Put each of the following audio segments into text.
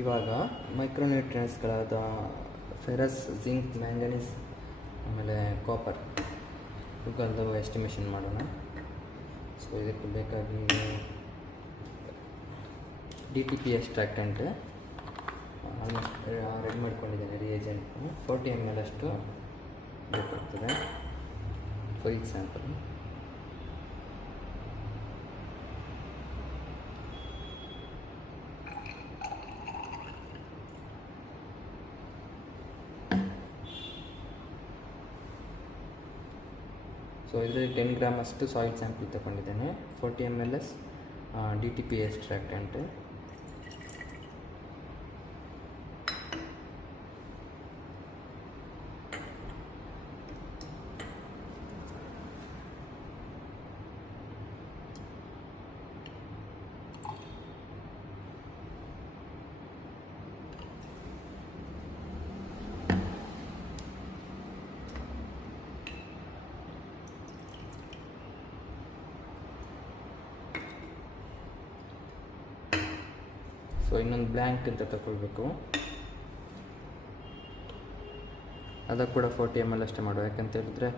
ಇವಾಗ ಮೈಕ್ರೋನ್ಯೂಟ್ರಿಯೆಂಟ್ಸ್ಗಳಾದ ferrous, zinc, manganese ಆಮೇಲೆ copper ಇವುಗಳದ್ದು estimation ಮಾಡೋಣ. ಸೊ ಇದಕ್ಕೆ ಬೇಕಾಗಿ DTP ಎಕ್ಸ್ಟ್ರಾಕ್ಟೆಂಟ್ ಆಲ್ಮೋಸ್ಟ್ ರೆಡಿ ಮಾಡ್ಕೊಂಡಿದ್ದೇನೆ. ರಿಯೇಜೆಂಟ್ನು 40 ml ಅಷ್ಟು ಬೇಕಾಗ್ತದೆ ಫಾರ್ ಎಕ್ಸಾಂಪಲ್. ಸೊ ಇದರಲ್ಲಿ 10 ಗ್ರಾಮ್ ಅಷ್ಟು ಸಾಯಿಲ್ ಸ್ಯಾಂಪಲ್ ತಗೊಂಡಿದ್ದೇನೆ. 40 ml DTP ಎಕ್ಸ್ಟ್ರಾಕ್ಟೆಂಟ್. ಸೊ ಇನ್ನೊಂದು ಬ್ಲ್ಯಾಂಕ್ ಅಂತ ತಗೊಳ್ಬೇಕು. ಅದಕ್ಕೆ ಕೂಡ 40 ml ಅಷ್ಟೇ ಮಾಡುವ. ಯಾಕಂತ ಹೇಳಿದ್ರೆ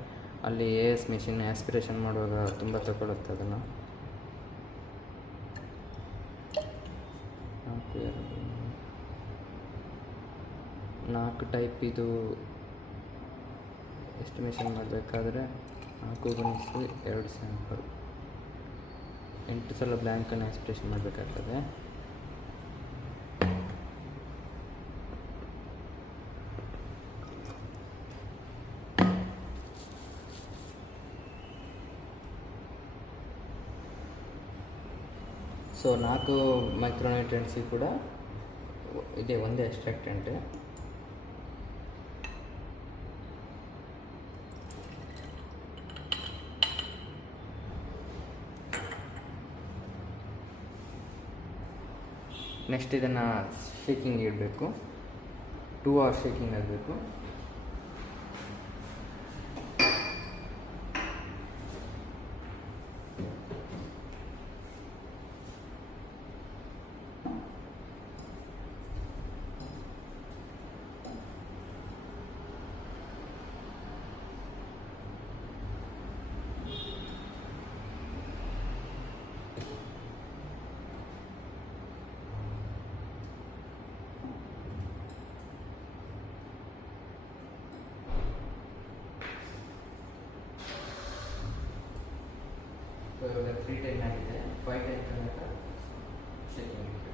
ಅಲ್ಲಿ AS ಮಿಷಿನ್ ಆಸ್ಪಿರೇಷನ್ ಮಾಡುವಾಗ ತುಂಬ ತಗೊಳ್ಳುತ್ತೆ. ಅದನ್ನು 4 ಟೈಪ್ ಇದು ಎಸ್ಟಿಮೇಷನ್ ಮಾಡಬೇಕಾದ್ರೆ 4×2 ಸ್ಯಾಂಪಲ್ 8 ಸಲ ಬ್ಲ್ಯಾಂಕನ್ನು ಆಸ್ಪಿರೇಷನ್ ಮಾಡಬೇಕಾಗ್ತದೆ. ಸೊ 4 ಮೈಕ್ರೋನ್ಯೂಟ್ರಿಯೆಂಟ್ಸಿಗೆ ಕೂಡ ಇದೆ ಒಂದೇ ಎಕ್ಸ್ಟ್ರಾಕ್ಟೆಂಟ್. ನೆಕ್ಸ್ಟ್ ಇದನ್ನು ಶೇಕಿಂಗ್ ಇಡಬೇಕು. 2 hours ಶೇಕಿಂಗ್ ಆಗಬೇಕು. ಸೊ ಇವಾಗ 3 ಟೈಮ್ ಆಗಿದೆ. 5 ಟೈಮ್ ತನಕ ಶೇಕಿಂಗ್ ಇಟ್ಟು.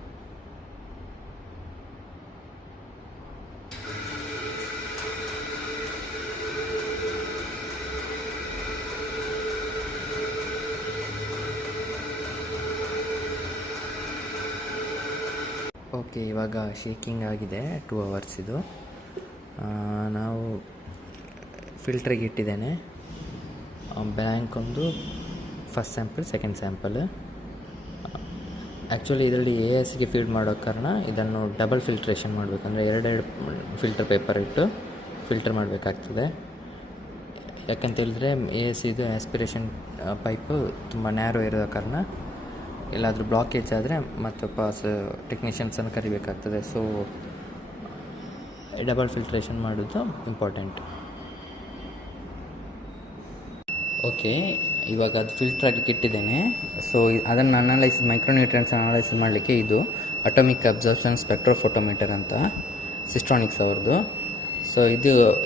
ಓಕೆ, ಇವಾಗ ಶೇಕಿಂಗ್ ಆಗಿದೆ 2 hours ಇದು. ನಾವು ಫಿಲ್ಟ್ರಿಗೆ ಇಟ್ಟಿದ್ದೇನೆ. ಬ್ಲ್ಯಾಂಕ್ ಒಂದು first sample, second sample. Actually ಇದರಲ್ಲಿ ASಗೆ ಫೀಡ್ ಮಾಡೋ ಕಾರಣ ಇದನ್ನು ಡಬಲ್ ಫಿಲ್ಟ್ರೇಷನ್ ಮಾಡಬೇಕಂದ್ರೆ 2 ಫಿಲ್ಟರ್ ಪೇಪರ್ ಇಟ್ಟು ಫಿಲ್ಟರ್ ಮಾಡಬೇಕಾಗ್ತದೆ. ಯಾಕಂತ ಹೇಳಿದ್ರೆ AS ಇದು ಆಸ್ಪಿರೇಷನ್ ಪೈಪು ತುಂಬ ನ್ಯಾರೋ ಇರೋ ಕಾರಣ ಎಲ್ಲಾದರೂ ಬ್ಲಾಕೇಜ್ ಆದರೆ ಮತ್ತು ವಾಪಸ್ ಟೆಕ್ನಿಷಿಯನ್ಸನ್ನು ಕರಿಬೇಕಾಗ್ತದೆ. ಸೊ ಡಬಲ್ ಫಿಲ್ಟ್ರೇಷನ್ ಮಾಡೋದು ಇಂಪಾರ್ಟೆಂಟ್. ಓಕೆ, ಇವಾಗ ಅದು ಫಿಲ್ಟರ್ ಆಗಲಿಕ್ಕೆ ಇಟ್ಟಿದ್ದೇನೆ. ಸೊ ಅದನ್ನು ಮೈಕ್ರೋನ್ಯೂಟ್ರಿಯೆಂಟ್ಸ್ ಅನಲೈಸಿಸ್ ಮಾಡಲಿಕ್ಕೆ ಇದು ಅಟೋಮಿಕ್ ಅಬ್ಸರ್ಪ್ಷನ್ ಸ್ಪೆಕ್ಟ್ರೋಫೋಟೋಮೀಟರ್ ಅಂತ ಸಿಸ್ಟ್ರಾನಿಕ್ಸ್ ಅವ್ರದ್ದು. ಸೊ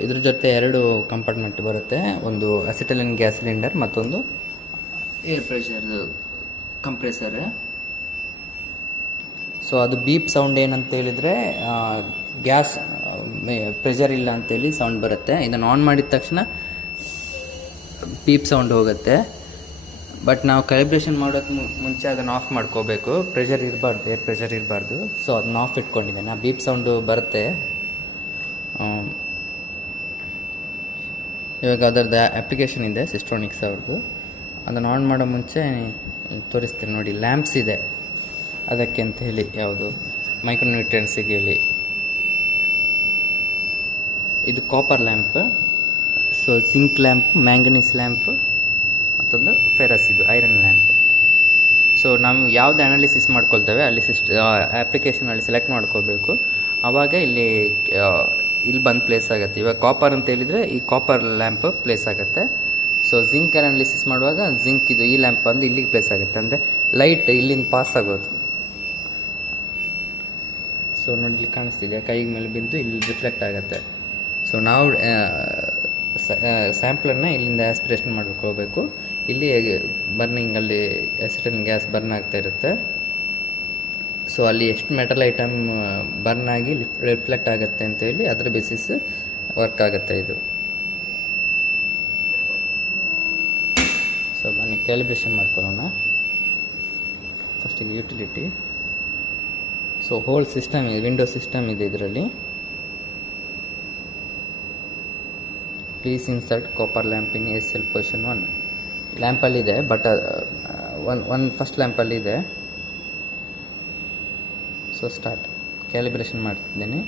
ಇದ್ರ ಜೊತೆ 2 ಕಂಪಾರ್ಟ್ಮೆಂಟ್ ಬರುತ್ತೆ. ಒಂದು ಅಸಿಟಲಿನ್ ಗ್ಯಾಸ್ ಸಿಲಿಂಡರ್, ಮತ್ತೊಂದು ಏರ್ ಪ್ರೆಷರ್ದು ಕಂಪ್ರೆಸರ್. ಸೊ ಅದು ಬೀಪ್ ಸೌಂಡ್ ಏನಂತ ಹೇಳಿದರೆ ಗ್ಯಾಸ್ ಪ್ರೆಷರ್ ಇಲ್ಲ ಅಂತೇಳಿ ಸೌಂಡ್ ಬರುತ್ತೆ. ಇದನ್ನು ಆನ್ ಮಾಡಿದ ತಕ್ಷಣ ಬೀಪ್ ಸೌಂಡ್ ಹೋಗುತ್ತೆ. ಬಟ್ ನಾವು ಕ್ಯಾಲಿಬ್ರೇಷನ್ ಮಾಡೋಕ್ಕೆ ಮುಂಚೆ ಅದನ್ನು ಆಫ್ ಮಾಡ್ಕೋಬೇಕು. ಪ್ರೆಷರ್ ಇರಬಾರ್ದು, ಏರ್ ಪ್ರೆಷರ್ ಇರಬಾರ್ದು. ಸೊ ಅದನ್ನ ಆಫ್ ಇಟ್ಕೊಂಡಿದ್ದೇನೆ. ಆ ಬೀಪ್ ಸೌಂಡು ಬರುತ್ತೆ. ಇವಾಗ ಅದರದ್ದು ಅಪ್ಲಿಕೇಶನ್ ಇದೆ ಸಿಸ್ಟ್ರಾನಿಕ್ಸ್ ಅವ್ರದ್ದು. ಅದನ್ನು ಆನ್ ಮಾಡೋ ಮುಂಚೆ ತೋರಿಸ್ತೀನಿ ನೋಡಿ. ಲ್ಯಾಂಪ್ಸ್ ಇದೆ ಅದಕ್ಕೆ ಅಂತ ಹೇಳಿ, ಯಾವುದು ಮೈಕ್ರೋನ್ಯೂಟ್ರಿಯೆಂಟ್ಸಿಗೆ ಹೇಳಿ. ಇದು copper lamp. So zinc lamp, manganese lamp, ಮತ್ತೊಂದು ಫೆರಸ್ ಇದು ಐರನ್ ಲ್ಯಾಂಪ್. ಸೊ ನಾವು ಯಾವ್ದು ಅನಾಲಿಸಿಸ್ ಮಾಡ್ಕೊಳ್ತೇವೆ ಅಲ್ಲಿ ಅಪ್ಲಿಕೇಶನಲ್ಲಿ ಸೆಲೆಕ್ಟ್ ಮಾಡ್ಕೋಬೇಕು. ಆವಾಗ ಇಲ್ಲಿ ಬಂದು ಪ್ಲೇಸ್ ಆಗುತ್ತೆ. ಇವಾಗ ಕಾಪರ್ ಅಂತ ಹೇಳಿದರೆ ಈ ಕಾಪರ್ ಲ್ಯಾಂಪ್ ಪ್ಲೇಸ್ ಆಗುತ್ತೆ. ಸೊ ಜಿಂಕ್ ಅನಾಲಿಸಿಸ್ ಮಾಡುವಾಗ ಜಿಂಕ್ ಈ ಲ್ಯಾಂಪ್ ಬಂದು ಇಲ್ಲಿಗೆ ಪ್ಲೇಸ್ ಆಗುತ್ತೆ, ಅಂದರೆ ಲೈಟ್ ಇಲ್ಲಿಂದ ಪಾಸ್ ಆಗೋದು. ಸೊ ನೋಡಿ ಇಲ್ಲಿ ಕಾಣಿಸ್ತಿದೆ, ಕೈ ಮೇಲೆ ಬಿದ್ದು ಇಲ್ಲಿ ರಿಫ್ಲೆಕ್ಟ್ ಆಗುತ್ತೆ. ಸೊ ನಾವು ಸ್ಯಾಂಪ್ಲನ್ನು ಇಲ್ಲಿಂದ ಆಸ್ಪಿರೇಷನ್ ಮಾಡಬೇಕು ಹೋಗಬೇಕು. ಇಲ್ಲಿ ಬರ್ನಿಂಗಲ್ಲಿ ಅಸಿಟನ್ ಗ್ಯಾಸ್ ಬರ್ನ್ ಆಗ್ತಾ ಇರುತ್ತೆ. ಸೊ ಅಲ್ಲಿ ಎಷ್ಟು ಮೆಟಲ್ ಐಟಮ್ ಬರ್ನ್ ಆಗಿ ರಿಫ್ಲೆಕ್ಟ್ ಆಗುತ್ತೆ ಅಂತೇಳಿ ಅದರ ಬೇಸಿಸ್ ವರ್ಕ್ ಆಗುತ್ತೆ ಇದು. ಸೊ ಬನ್ನಿ ಕ್ಯಾಲಿಬ್ರೇಷನ್ ಮಾಡ್ಕೊಳ್ಳೋಣ. ಫಸ್ಟಿಗೆ ಯುಟಿಲಿಟಿ. ಸೊ ಹೋಲ್ ಸಿಸ್ಟಮ್ ಇದೆ, ವಿಂಡೋ ಸಿಸ್ಟಮ್ ಇದೆ ಇದರಲ್ಲಿ. Please insert copper lamp in SL position 1. ಲ್ಯಾಂಪಲ್ಲಿದೆ, ಬಟ್ ಒನ್ ಫಸ್ಟ್ ಲ್ಯಾಂಪಲ್ಲಿದೆ. ಸೊ ಸ್ಟಾರ್ಟ್ ಕ್ಯಾಲಿಬ್ರೇಷನ್ ಮಾಡ್ತಿದ್ದೇನೆ.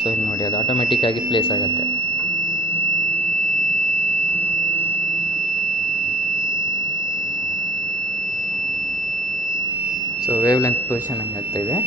ಸೊ ಇಲ್ಲಿ ನೋಡಿ ಅದು ಆಟೋಮೆಟಿಕ್ಕಾಗಿ ಪ್ಲೇಸ್ ಆಗುತ್ತೆ. ಸೊ ವೇವ್ ಲೆಂತ್ ಪೊಸಿಷನ್ ಹಂಗೆ ಆಗ್ತಾಯಿದೆ.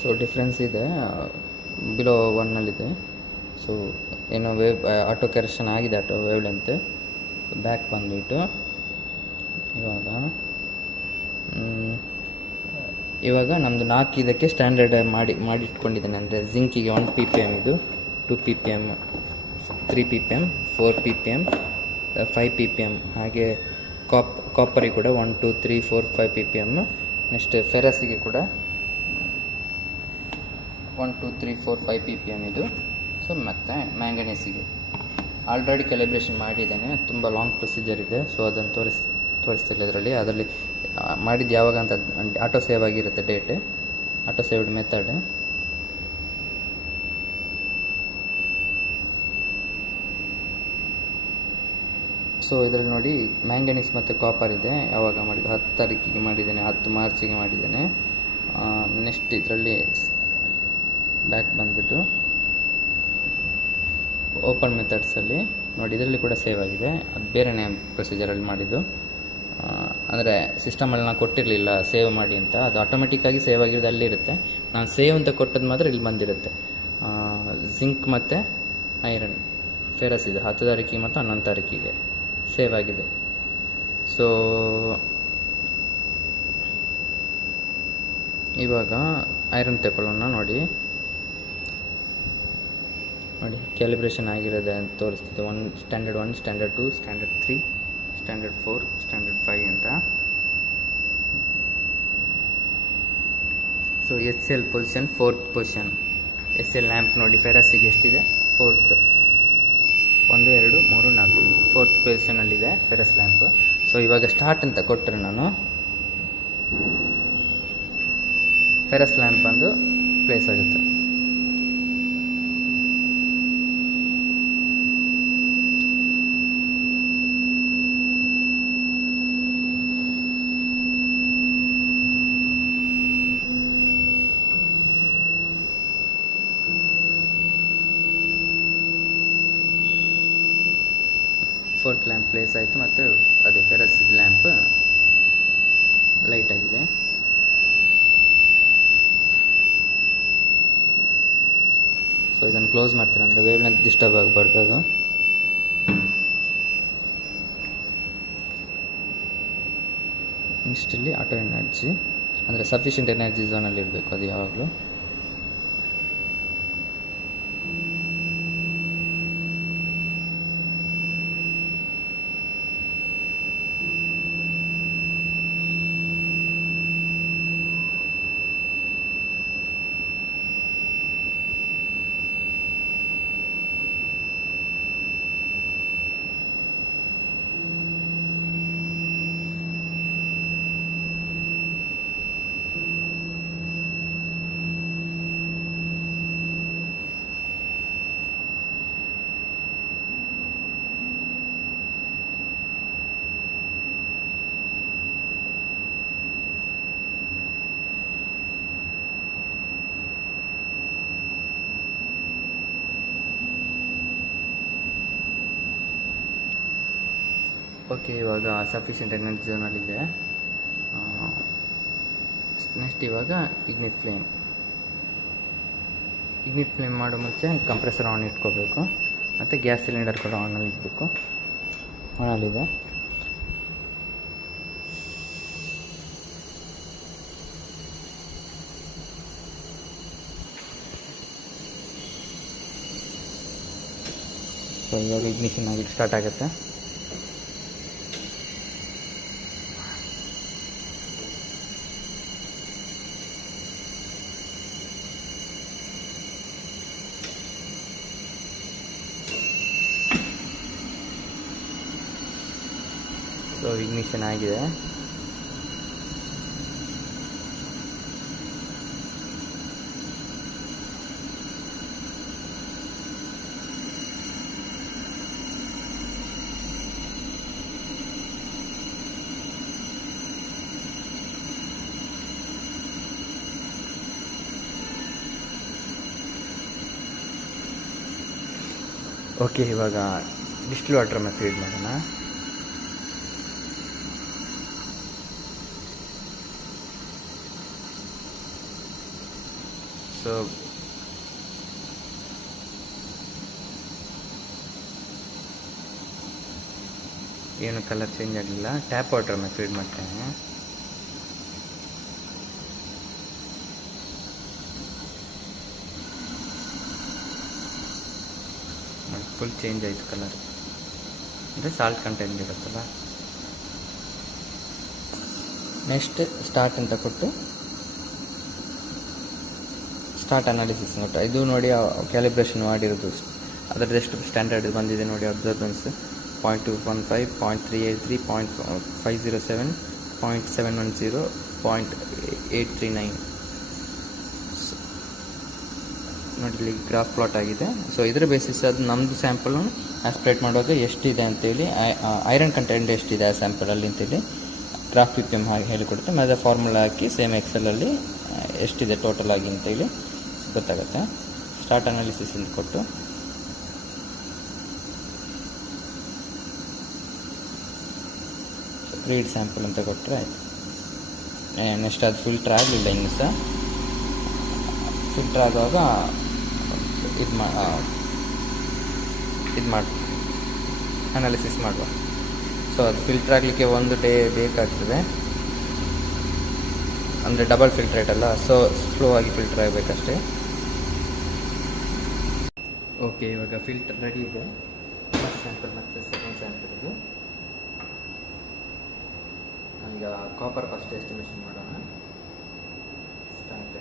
ಸೊ ಡಿಫ್ರೆನ್ಸ್ ಇದೆ, ಬಿಲೋ 1ನಲ್ಲಿದೆ. ಸೊ ಏನೋ ವೇವ್ ಆಟೋ ಕರೆಕ್ಷನ್ ಆಗಿದೆ, ಆಟೋ ವೇವ್ ಲೆಂತ್. ಬ್ಯಾಕ್ ಬಂದುಬಿಟ್ಟು ಇವಾಗ ನಮ್ಮದು 4 ಇದಕ್ಕೆ ಸ್ಟ್ಯಾಂಡರ್ಡ್ ಮಾಡಿ ಇಟ್ಕೊಂಡಿದ್ದೇನೆ. ಅಂದರೆ ಜಿಂಕಿಗೆ 1 ppm, ಇದು 2 ppm, 3 ppm, 4 ppm, 5 ppm. ಹಾಗೆ ಕಾಪರಿಗೆ ಕೂಡ 1 2 3 4 5 ppm. ನೆಕ್ಸ್ಟ್ ಫೆರಸ್ಸಿಗೆ ಕೂಡ 1 2 3 4 5 ppm ಇದು. ಸೊ ಮತ್ತು ಮ್ಯಾಂಗನೀಸಿಗೆ ಆಲ್ರೆಡಿ ಕ್ಯಾಲಿಬ್ರೇಷನ್ ಮಾಡಿದ್ದೇನೆ, ತುಂಬ ಲಾಂಗ್ ಪ್ರೊಸೀಜರ್ ಇದೆ. ಸೊ ಅದನ್ನು ತೋರಿಸ್ತಿಲ್ಲ ಇದರಲ್ಲಿ. ಅದರಲ್ಲಿ ಮಾಡಿದ್ದು ಯಾವಾಗ ಅಂತ ಆಟೋ ಸೇವ್ ಆಗಿರುತ್ತೆ, date auto saved method. So ಇದರಲ್ಲಿ ನೋಡಿ ಮ್ಯಾಂಗನೀಸ್ ಮತ್ತು ಕಾಪರ್ ಇದೆ. ಯಾವಾಗ ಮಾಡಿದ್ದು 10 ತಾರೀಕಿಗೆ ಮಾಡಿದ್ದೇನೆ, 10 ಮಾರ್ಚಿಗೆ ಮಾಡಿದ್ದೇನೆ. ನೆಕ್ಸ್ಟ್ ಇದರಲ್ಲಿ ಬ್ಯಾಕ್ ಬಂದುಬಿಟ್ಟು ಓಪನ್ ಮೆಥಡ್ಸಲ್ಲಿ ನೋಡಿ, ಇದರಲ್ಲಿ ಕೂಡ ಸೇವ್ ಆಗಿದೆ. ಅದು ಬೇರೆನೇ ಪ್ರೊಸೀಜರಲ್ಲಿ ಮಾಡಿದ್ದು. ಅಂದರೆ ಸಿಸ್ಟಮಲ್ಲಿ ನಾನು ಕೊಟ್ಟಿರಲಿಲ್ಲ ಸೇವ್ ಮಾಡಿ ಅಂತ, ಅದು ಆಟೋಮೆಟಿಕ್ಕಾಗಿ ಸೇವ್ ಆಗಿರೋದು ಅಲ್ಲಿರುತ್ತೆ. ನಾನು ಸೇವ್ ಅಂತ ಕೊಟ್ಟದ್ದು ಮಾತ್ರ ಇಲ್ಲಿ ಬಂದಿರುತ್ತೆ. ಜಿಂಕ್ ಮತ್ತು ಐರನ್ ಫೆರಸ್ ಇದೆ 10 ತಾರೀಕಿಗೆ ಮತ್ತು 11 ತಾರೀಕಿಗೆ ಸೇವ್ ಆಗಿದೆ. ಸೊ ಇವಾಗ ಐರನ್ ತಗೊಳ್ಳೋಣ. ನೋಡಿ ಕ್ಯಾಲಿಬ್ರೇಷನ್ ಆಗಿರೋದೆ ಅಂತ ತೋರಿಸ್ತಿದೆ. Standard 1, standard 2, standard 3, standard 4, standard 5 ಅಂತ. So SL position 4th position. SL lamp ನೋಡಿ ಫೆರಸ್ಸಿಗೆ ಎಷ್ಟಿದೆ, 4th. 1 2 3 4 4th ಪೊಸಿಷನಲ್ಲಿದೆ ಫೆರಸ್ ಲ್ಯಾಂಪ್. ಸೊ ಇವಾಗ ಸ್ಟಾರ್ಟ್ ಅಂತ ಕೊಟ್ಟರೆ ನಾನು ಫೆರಸ್ ಲ್ಯಾಂಪ್ ಬಂದು ಪ್ಲೇಸ್ ಆಗುತ್ತೆ. ಫೋರ್ತ್ ಲ್ಯಾಂಪ್ ಪ್ಲೇಸ್ ಆಯಿತು, ಮತ್ತು ಅದೇ ಫೆರಸ್ ಲ್ಯಾಂಪ್ ಲೈಟ್ ಆಗಿದೆ. ಸೊ ಇದನ್ನು ಕ್ಲೋಸ್ ಮಾಡ್ತೀನಿ, ಅಂದರೆ ವೇವ್ ಲೆಂತ್ ಡಿಸ್ಟರ್ಬ್ ಆಗಬಾರ್ದು ಅದು. ನೆಕ್ಸ್ಟ್ ಇಲ್ಲಿ ಆಟೋ ಎನರ್ಜಿ, ಅಂದರೆ ಸಫಿಷಿಯೆಂಟ್ ಎನರ್ಜಿ ಝೋನಲ್ಲಿ ಇರಬೇಕು ಅದು ಯಾವಾಗಲೂ. ಓಕೆ, ಇವಾಗ ಸಫಿಷಿಯೆಂಟ್ ಎನರ್ಜಿ ಝೋನಲ್ಲಿದೆ. ನೆಕ್ಸ್ಟ್ ಇವಾಗ ಇಗ್ನಿಟ್ ಫ್ಲೇಮ್ ಮಾಡೋ ಮುಂಚೆ ಕಂಪ್ರೆಸರ್ ಆನ್ ಇಟ್ಕೋಬೇಕು, ಮತ್ತು ಗ್ಯಾಸ್ ಸಿಲಿಂಡರ್ ಕೂಡ ಆನಲ್ಲಿ ಇಡಬೇಕು. ಆನಲ್ಲಿದೆ. ಸೊ ಇವಾಗ ಇಗ್ನಿಷನ್ ಆಗಿ ಸ್ಟಾರ್ಟ್ ಆಗುತ್ತೆ. ಸೊ ಇಗ್ನಿಷನ್ ಆಗಿದೆ. ಓಕೆ, ಇವಾಗ ಡಿಸ್ಟಿಲ್ ವಾಟರ್ ಫೀಡ್ ಮಾಡೋಣ. ಸೊ ಏನು ಕಲರ್ ಚೇಂಜ್ ಆಗಲಿಲ್ಲ. ಟ್ಯಾಪ್ ವಾಟರ್ ಫೀಡ್ ಮಾಡ್ತೇನೆ. ಫುಲ್ ಚೇಂಜ್ ಆಯಿತು ಕಲರ್, ಅಂದರೆ ಸಾಲ್ಟ್ ಕಂಟೆಂಟ್ ಇರುತ್ತಲ್ಲ. ನೆಕ್ಸ್ಟ್ ಸ್ಟಾರ್ಟ್ ಅಂತ ಕೊಟ್ಟು ಸ್ಟಾರ್ಟ್ ಅನಾಲಿಸಿಸ್ ನೋಟ. ಇದು ನೋಡಿ ಕ್ಯಾಲಿಬ್ರೇಷನ್ ಮಾಡಿರೋದು, ಅದರದ್ದು ಎಷ್ಟು ಸ್ಟ್ಯಾಂಡರ್ಡ್ ಬಂದಿದೆ ನೋಡಿ. ಅಬ್ಸರ್ಬೆನ್ಸ್ 0.215, 0.383, 0.507, 0.710, 0.839 ನೋಡಿ, ಇಲ್ಲಿ ಗ್ರಾಫ್ ಪ್ಲಾಟ್ ಆಗಿದೆ. ಸೊ ಇದರ ಬೇಸಿಸ್ ಅದು ನಮ್ಮದು ಸ್ಯಾಂಪಲ್ನ ಆಸ್ಪಿರೇಟ್ ಮಾಡುವಾಗ ಎಷ್ಟಿದೆ ಅಂತೇಳಿ, ಐರನ್ ಕಂಟೆಂಟ್ ಎಷ್ಟಿದೆ ಆ ಸ್ಯಾಂಪಲಲ್ಲಿ ಅಂತೇಳಿ ಗ್ರಾಫ್ ಪಿ ಪಿ ಎಮ್ ಹಾಗೆ ಹೇಳಿಕೊಡುತ್ತೆ. ಮತ್ತು ಫಾರ್ಮುಲಾ ಹಾಕಿ ಸೇಮ್ ಎಕ್ಸೆಲಲ್ಲಿ ಎಷ್ಟಿದೆ ಟೋಟಲ್ ಆಗಿ ಅಂತೇಳಿ ಗೊತ್ತಾಗುತ್ತೆ. ಸ್ಟಾರ್ಟ್ ಅನಾಲಿಸಿಸ್ ಇಲ್ಲಿ ಕೊಟ್ಟು ರೀಡ್ ಸ್ಯಾಂಪಲ್ ಅಂತ ಕೊಟ್ಟರೆ ಆಯಿತು. ನೆಕ್ಸ್ಟ್ ಅದು ಫಿಲ್ಟರ್ ಆಗಲಿಲ್ಲ ಇನ್ನು ಸಹ. ಫಿಲ್ಟರ್ ಆಗುವಾಗ ಇದು ಮಾಡಿ ಅನಾಲಿಸಿಸ್ ಮಾಡುವ. ಸೊ ಅದು ಫಿಲ್ಟರ್ ಆಗಲಿಕ್ಕೆ 1 ಡೇ ಬೇಕಾಗ್ತದೆ, ಅಂದರೆ ಡಬಲ್ ಫಿಲ್ಟ್ರೇಟ್ ಅಲ್ಲ. ಸೊ ಸ್ಲೋ ಆಗಿ ಫಿಲ್ಟರ್ ಆಗಬೇಕಷ್ಟೇ. ಓಕೆ, ಇವಾಗ ಫಿಲ್ಟರ್ ರೆಡಿ ಇದೆ. ಫಸ್ಟ್ ಸ್ಯಾಂಪಲ್ ಮತ್ತು ಸೆಕೆಂಡ್ ಸ್ಯಾಂಪಲ್ ಇದು. ನಾನೀಗ ಕಾಪರ್ ಫಸ್ಟ್ ಎಸ್ಟಿಮೇಷನ್ ಮಾಡೋಣ. ಸ್ಟಾರ್ಟ್.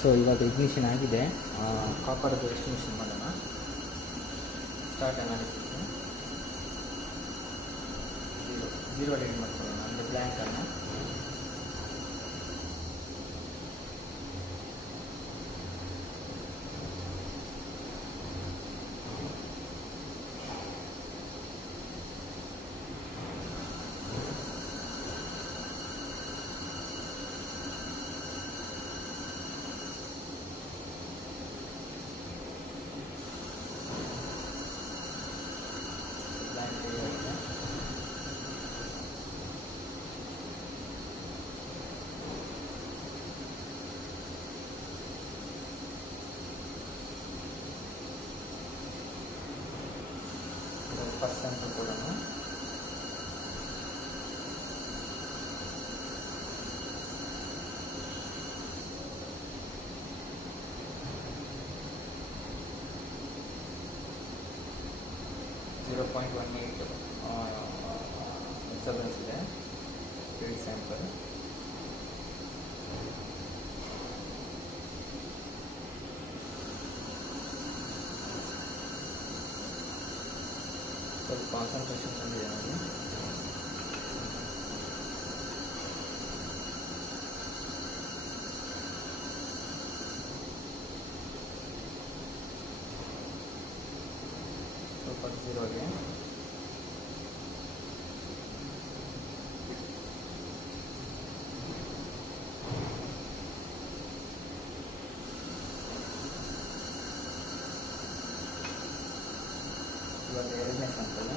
ಸೊ ಇವಾಗ ಇಗ್ನಿಷನ್ ಆಗಿದೆ. ಕಾಪರ್ದು ಎಸ್ಟಿಮೇಷನ್ ಮಾಡೋಣ. ಸ್ಟಾರ್ಟ್ ಅನಾಲಿಸಿಸ್ ಝೀರೋ ರೆಡಿ ಮಾಡ್ಕೊಳ್ಳೋಣ, ಅಂದರೆ ಬ್ಲ್ಯಾಂಕನ್ನು. ಫಸ್ಟ್ ಸ್ಯಾಂಪಲ್ ಕೊಡೋಣ. .18 ಡಿಸ್ಟರ್ಬೆನ್ಸ್ ಇದೆ. Field sample. ಸ್ವಲ್ಪ ಕಾನ್ಸಂಟ್ರೇಷನ್ ಬಂದಿದೆ ನೋಡಿ. ಸ್ವಲ್ಪ ಝೀರೋಗೆ ಇವಾಗ ಎರಡನೇ ಸ್ಯಾಂಪಲ್.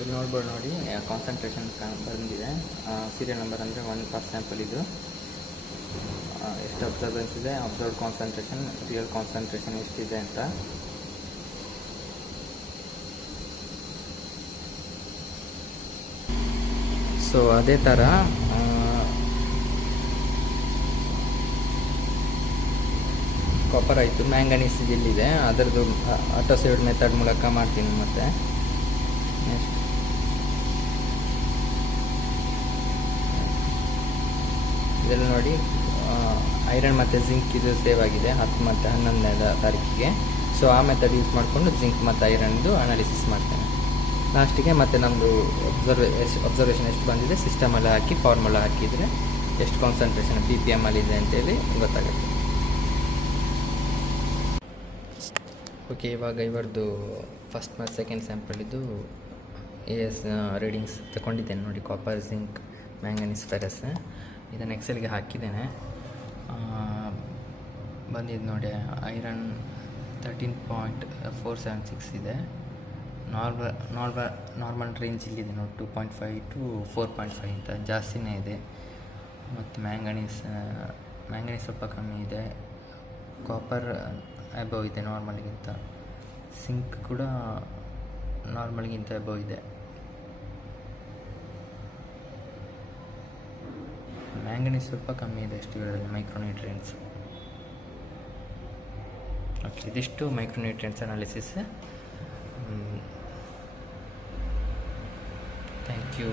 ಇಲ್ಲಿ ನೋಡ್ಬೋದು ನೋಡಿ, ಕಾನ್ಸಂಟ್ರೇಷನ್ ಬಂದಿದೆ. ಸೀರಿಯಲ್ ನಂಬರ್ ಅಂದರೆ 1 ಫಸ್ಟ್ ಸ್ಯಾಂಪಲ್. ಇದು ಎಷ್ಟು ಅಬ್ಸರ್ಬೆನ್ಸ್ ಇದೆ, ಅಬ್ಸರ್ವ್ಡ್ ಕಾನ್ಸಂಟ್ರೇಷನ್, ರಿಯಲ್ ಕಾನ್ಸಂಟ್ರೇಷನ್ ಎಷ್ಟಿದೆ ಅಂತ. ಸೊ ಅದೇ ಥರ ಕಾಪರ್ ಆಯಿತು. ಮ್ಯಾಂಗನೀಸ್ ಇಲ್ಲಿದೆ, ಅದರದ್ದು ಆಟೋಸೇವ್ಡ್ ಮೆಥಡ್ ಮೂಲಕ ಮಾಡ್ತೀನಿ. ಮತ್ತು ನೆಕ್ಸ್ಟ್ ಇದರಲ್ಲಿ ನೋಡಿ, ಐರನ್ ಮತ್ತು ಜಿಂಕ್ ಇದು ಸೇವ್ ಆಗಿದೆ 10 ಮತ್ತು 11ನೇ ತಾರೀಕಿಗೆ. ಸೊ ಆ ಮೆಥಡ್ ಯೂಸ್ ಮಾಡಿಕೊಂಡು ಜಿಂಕ್ ಮತ್ತು ಐರನ್ದು ಅನಾಲಿಸಿಸ್ ಮಾಡ್ತೇನೆ. ಲಾಸ್ಟಿಗೆ ಮತ್ತು ನಮ್ಮದು ಅಬ್ಸರ್ವೇಷನ್ ಎಷ್ಟು ಬಂದಿದೆ ಸಿಸ್ಟಮಲ್ಲಿ ಹಾಕಿ ಫಾರ್ಮುಲಾ ಹಾಕಿದರೆ ಎಷ್ಟು ಕಾನ್ಸಂಟ್ರೇಷನ್ PPM ಅಲ್ಲಿದೆ ಅಂತೇಳಿ ಗೊತ್ತಾಗುತ್ತೆ. ಓಕೆ, ಇವಾಗ ಇವರದ್ದು ಫಸ್ಟ್ ಮತ್ತು ಸೆಕೆಂಡ್ ಸ್ಯಾಂಪಲಿದ್ದು AS ರೀಡಿಂಗ್ಸ್ ತಗೊಂಡಿದ್ದೇನೆ ನೋಡಿ. Copper, zinc, manganese, ferrous. ಇದನ್ನು ಎಕ್ಸೆಲ್ಗೆ ಹಾಕಿದ್ದೇನೆ. ಬಂದಿದ್ದು ನೋಡಿ, ಐರನ್ 13.476 ಇದೆ. ನಾರ್ಮಲ್ ರೇಂಜ್ ಇಲ್ಲಿದೆ ನೋಡಿ, 2.5 to 4.5 ಅಂತ ಜಾಸ್ತಿನೇ ಇದೆ. ಮತ್ತು ಮ್ಯಾಂಗನೀಸ್ ಸ್ವಲ್ಪ ಕಮ್ಮಿ ಇದೆ. ಕಾಪರ್ ಅಬವ್ ಇದೆ ನಾರ್ಮಲ್ಗಿಂತ. ಸಿಂಕ್ ಕೂಡ ನಾರ್ಮಲ್ಗಿಂತ ಅಬವ್ ಇದೆ. ಮ್ಯಾಂಗನೀಸ್ ಸ್ವಲ್ಪ ಕಮ್ಮಿ ಇದೆ ಅಷ್ಟು ಇದರಲ್ಲಿ ಮೈಕ್ರೋನ್ಯೂಟ್ರಿಯೆಂಟ್ಸ್. ಓಕೆ, ಇದಿಷ್ಟು ಮೈಕ್ರೋನ್ಯೂಟ್ರಿಯೆಂಟ್ಸ್ ಅನಾಲಿಸಿಸ್. Thank you.